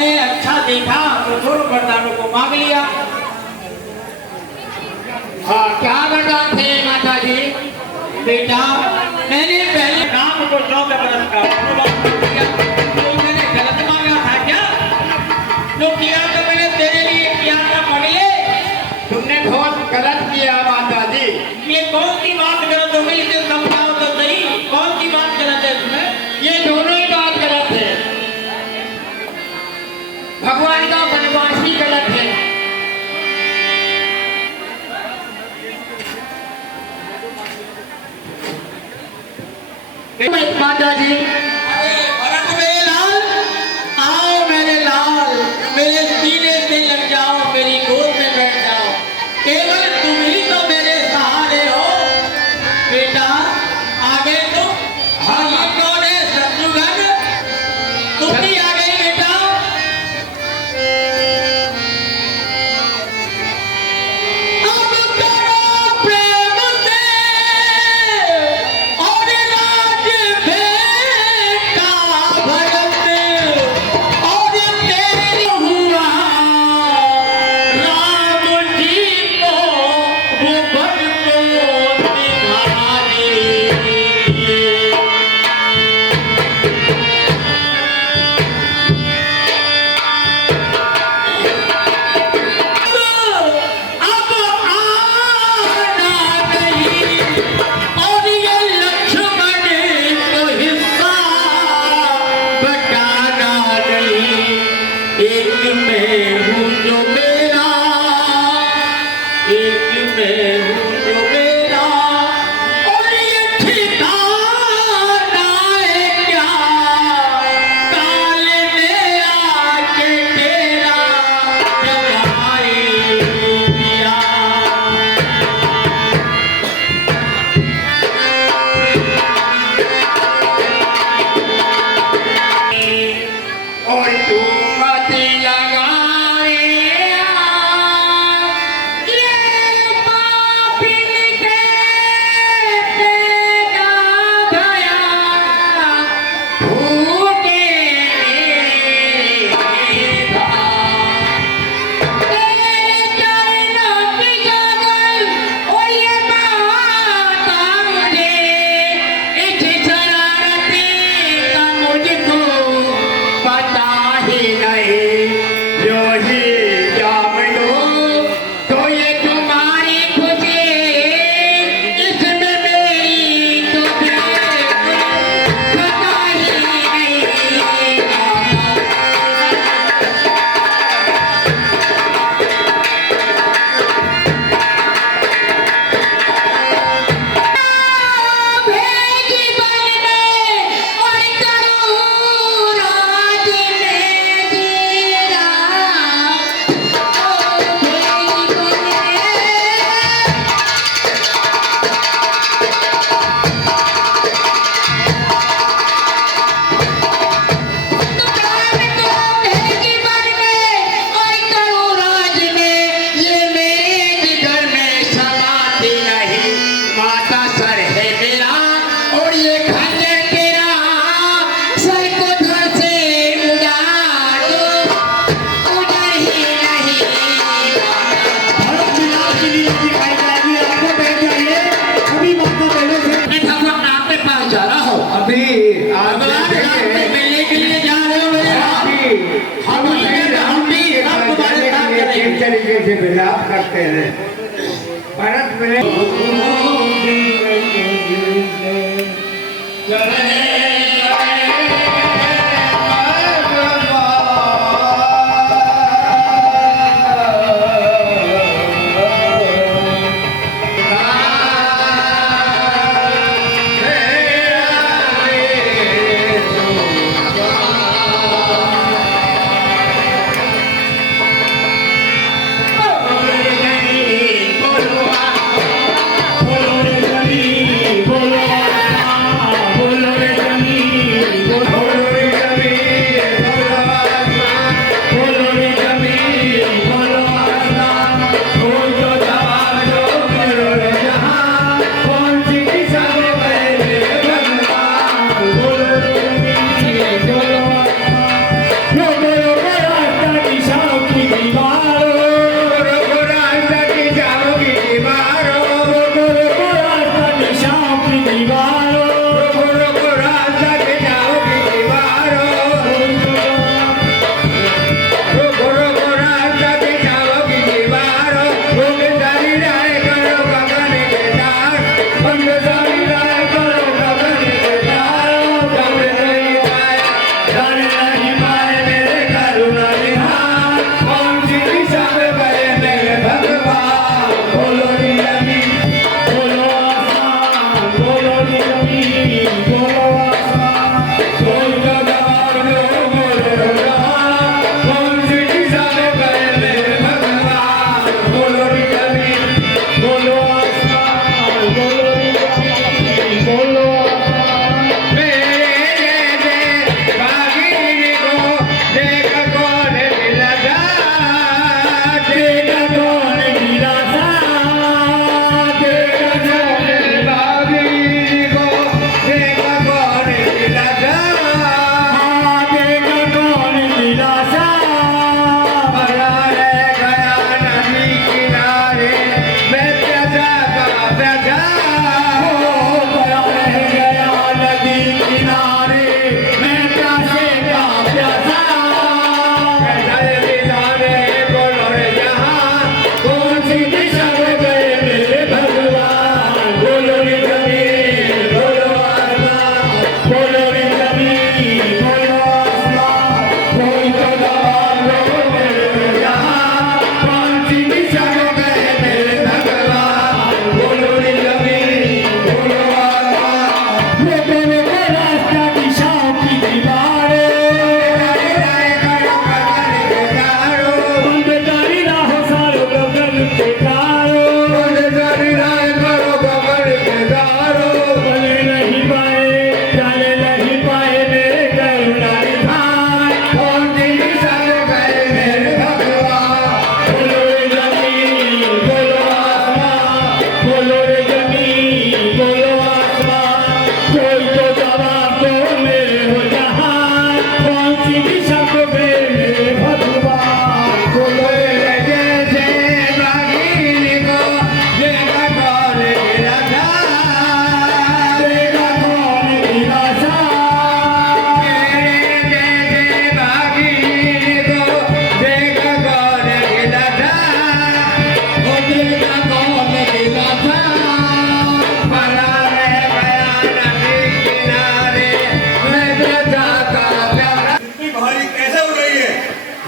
हमने अच्छा देखा तो दोनों वरदानों को मांग लिया। हाँ, क्या वरदान थे माता जी? बेटा मैंने पहले राम को 14 बरस का तो मैंने गलत मांगा था क्या? जो किया तो मैंने तेरे लिए किया था पगले। तुमने बहुत गलत किया माता जी। ये कौन सी बात गलत हो गई? इसे समझाओ तो सही, कौन सी बात गलत है इसमें? ये दोनों ही बात गलत है। भगवान का वनवास भी गलत है। माता जी अरे भरत मेरे लाल, आओ मेरे लाल, मेरे सीने पे लग जाओ, मेरी गोद में बैठ जाओ। केवल तुम ही तो मेरे सहारे हो। बेटा आ गए तुम? हाँ, ये कौन है? शत्रुघ्न, तुम भी आ गई बेटा। अब करो प्रेम से और राज बेटा भरत, और तेरी हुआ राम जी को वो बन को दिखाई। अब आना नहीं और ये लक्ष्मण को हिस्सा बटाना नहीं। एक मैं हूँ जो मेरा, एक मैं हूँ जो मेरा, और ये ठिकाना है क्या? काल ने आके तेरा जगाई दिया। और तू मत लगाए ये पापिन के तेरा भया भूखे तेरे चरणों की जगल, ओ ये माता मुझे इस शरारती का मुझको पता ही नहीं। जो ही जाम लो तो ये तुम्हारी खुशी, इसमें मेरी तो पता ही नहीं। भेजी बनने और करूँ राज में जीरा। ओ भेजी बनने भेजी बनने और करूँ राज में, ये मेरे जिगर में समाती नहीं। माता सर है मेरा और ये खंजर तेरा, सर को धड़ से उड़ा दो, उधर ही नहीं। दिखाई जाएगी। आपको बैठ जाइए, अभी माता पहले से ठाकुर नाम पे पास जा रहा हो। अभी भगवान राम से मिलने के लिए जा रहे हो मेरे साथ। हम भी सब तुम्हारे साथ चलेंगे। तरीके से विलाप करते हैं। भरत में बोलो रे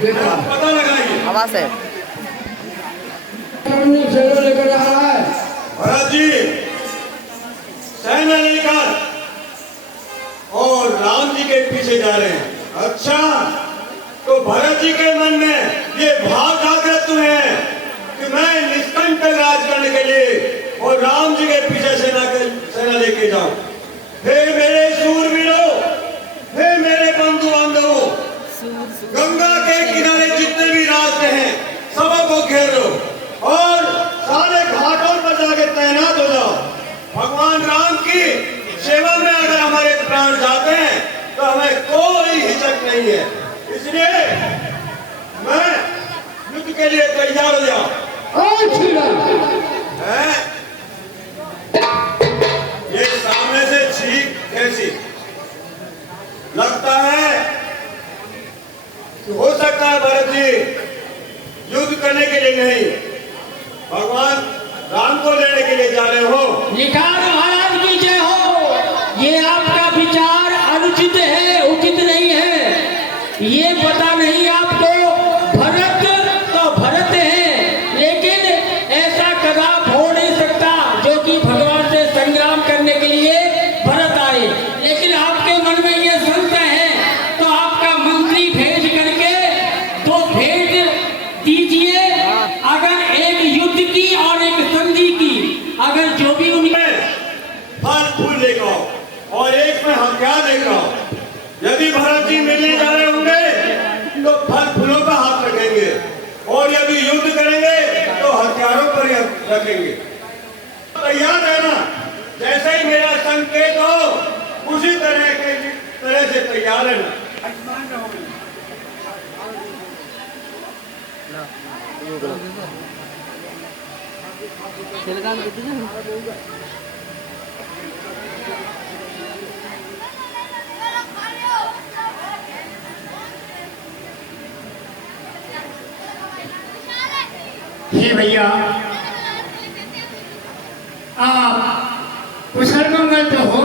पता लगाइए। आवाज है लेकर रहा है भरत जी सेना लेकर और राम जी के पीछे जा रहे हैं। अच्छा, तो भरत जी के मन में ये भाव जागृत हुए हैं कि मैं निष्कंठ राज करने के लिए और राम जी के पीछे सेना लेके जाऊं। हे मेरे शूरवीरों, हे मेरे बंधु बांधवों, गंगा के किनारे जितने भी रास्ते हैं सबको घेर लो और सारे घाटों पर जाके तैनात हो जाओ। भगवान राम की सेवा में अगर हमारे प्राण जाते हैं तो हमें कोई हिचक नहीं है। इसलिए मैं युद्ध के लिए तैयार हो जाओ। ये सामने से छींक कैसी लगता है? हो सकता है भरत जी युद्ध करने के लिए नहीं, भगवान राम को लेने के लिए जा रहे हो। निकाल महाराज की जय हो। ये आपका विचार अनुचित है, उचित नहीं है। ये पता नहीं आपको भरत तो भरत है, लेकिन ऐसा कदाप हो नहीं सकता जो कि भगवान से संग्राम करने के लिए भरत आए। लेकिन आपके मन में ये संशय है तो आपका मंत्री भेज करके तो भेज दीजिए। अगर एक युद्ध की और एक संधि की, अगर जो भी उनमें फल फूल लेकर आओ और एक में हथियार लेकर आओ। यदि भरत जी मिलने जा रहे होंगे तो फल फूलों पर हाथ रखेंगे और यदि युद्ध करेंगे तो हथियारों पर रखेंगे। तैयार रहना, जैसे ही मेरा संकेत हो उसी तरह से तैयार रहना। हे भैया, आप कुशल मंगल तो हो।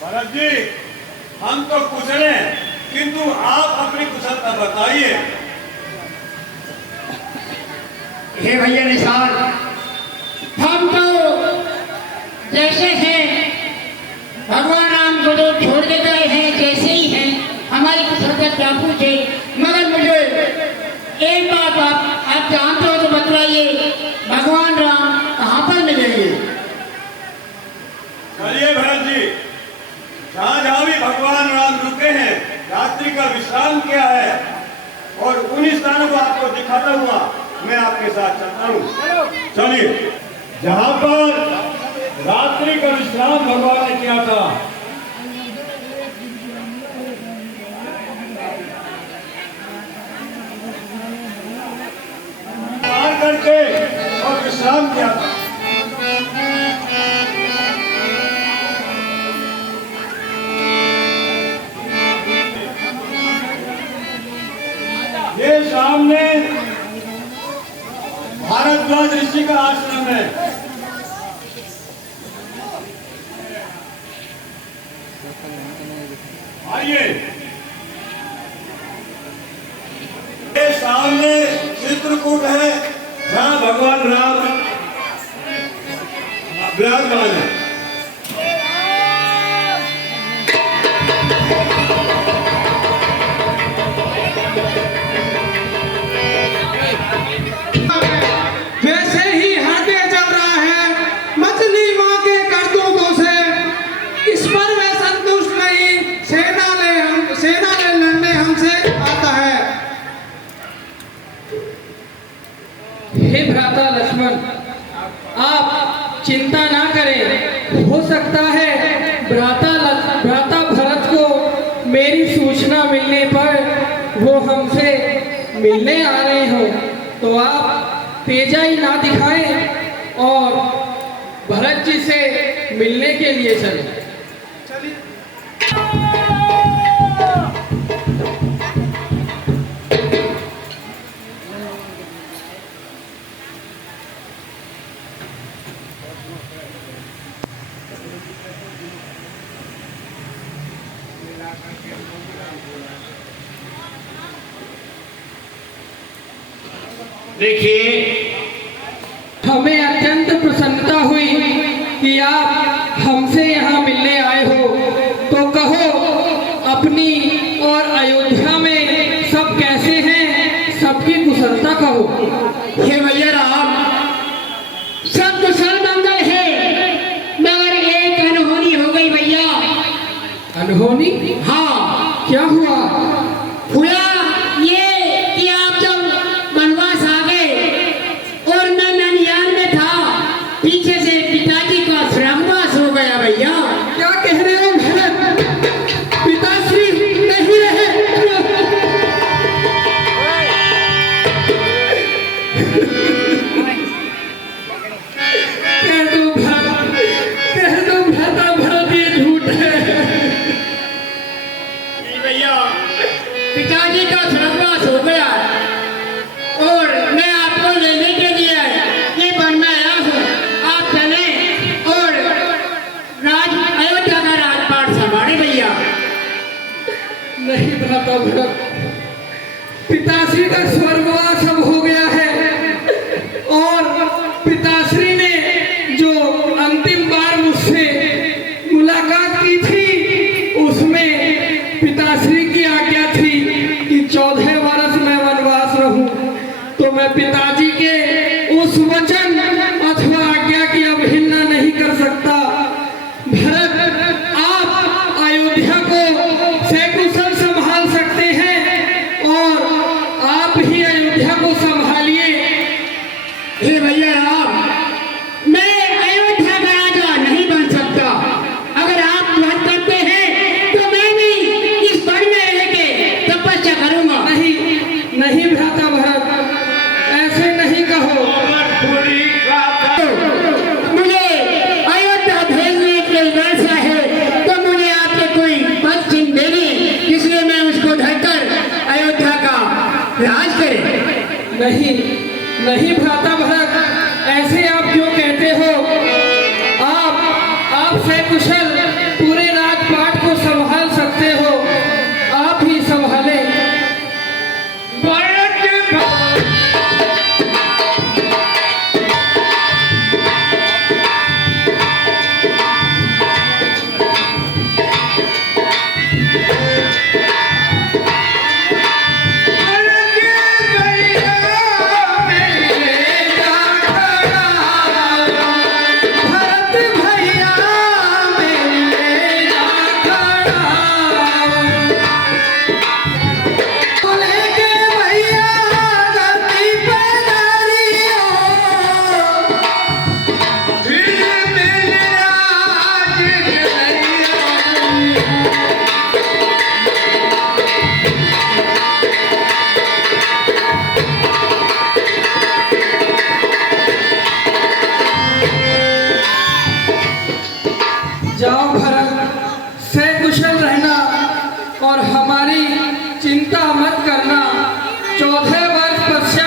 भरत जी हम तो कुशल हैं, किंतु आप अपनी कुशलता बताइए। हे भैया निशाल, हम तो जैसे हैं भगवान राम को तो छोड़ के गए हैं, जैसे ही हैं हमारी कुशलता क्या पूछे। मगर मुझे एक बात आप जानते हो तो बतलाइए, भगवान राम कहाँ पर मिलेंगे? चलिए भरत जी, जहाँ जहाँ भी भगवान राम रुके हैं, रात्रि का विश्राम किया है और उन स्थानों को आपको दिखाता हुआ मैं आपके साथ चलता हूँ। चलिए, जहाँ पर रात्रि का विश्राम भगवान ने किया था करके और विश्राम किया था। ये सामने भारद्वाज ऋषि का आश्रम है। आइए, ये सामने चित्रकूट है जहाँ भगवान राम विराजमान है। वैसे ही हृदय चल रहा है मछली माँ के करतूतों से। इस पर वे संतुष्ट नहीं, सेना ले लड़ने हमसे आता है। हे भ्राता लक्ष्मण, आप चिंता ना करें। हो सकता है भ्राता भरत को मेरी सूचना मिलने पर वो हमसे मिलने आ रहे हो, तो आप तेजाई ना दिखाएं और भरत जी से मिलने के लिए चलें। देखिए, हमें अत्यंत प्रसन्नता हुई कि आप हमसे यहाँ मिलने आए हो। तो कहो अपनी और अयोध्या में सब कैसे हैं, सबकी कुशलता कहो। हे भैया राम, सब कुशल मंगल है, मगर एक अनहोनी हो गई भैया। अनहोनी? हाँ। क्या हुआ? हुआ ये कि आप जब वनवास आ गए और मैं ननियाल में था, पीछे से पिताजी का स्वर्गवास हो गया भैया। क्या कह रहे हो भरत? पिताश्री नहीं रहे? कह दो भरत, ये झूठ है। भैया, पिताजी का स्वर्गवास हो गया और मैं आपको लेने के लिए ये वन में आया हूँ। आप चले और अयोध्या का राजपाट संभाले भैया। नहीं भ्राता भरत, पिताश्री का स्वर्गवास अब हो गया है और पिताश्री ने जो अंतिम बार मुझसे मुलाकात की थी उसमें पिताश्री की आज्ञा थी कि 14 वर्ष मैं वनवास रहूं। तो मैं पिताजी के उस वचन अथवा आज्ञा की अवहेलना नहीं कर सकता। भरत, आप अयोध्या को सकुशल संभाल सकते हैं और आप ही अयोध्या को संभालिए। हे भैया राम, मैं अयोध्या का राजा नहीं बन सकता। अगर आप बात करते हैं तो मैं भी इस वन में रह के तपस्या करूंगा। नहीं नहीं भ्राता भरत, ऐसे नहीं कहो। मुझे अयोध्या भेजने के वर्षा है तो मुझे आपके कोई पद चिन्ह देने, इसलिए मैं उसको धरकर अयोध्या का राज करे। नहीं नहीं भ्राता भरत, ऐसे आप क्यों कहते हो? आप सकुशल पूरे राजपाट को संभाल सकते हो, आप ही संभाले। भरत भैया मेरे जा खड़ा, बोले के भैया धरती पे नारियों, फिर मेरे राज गया। जाओ भरत, सकुशल रहना और हमारी चिंता मत करना। 14 वर्ष पश्चात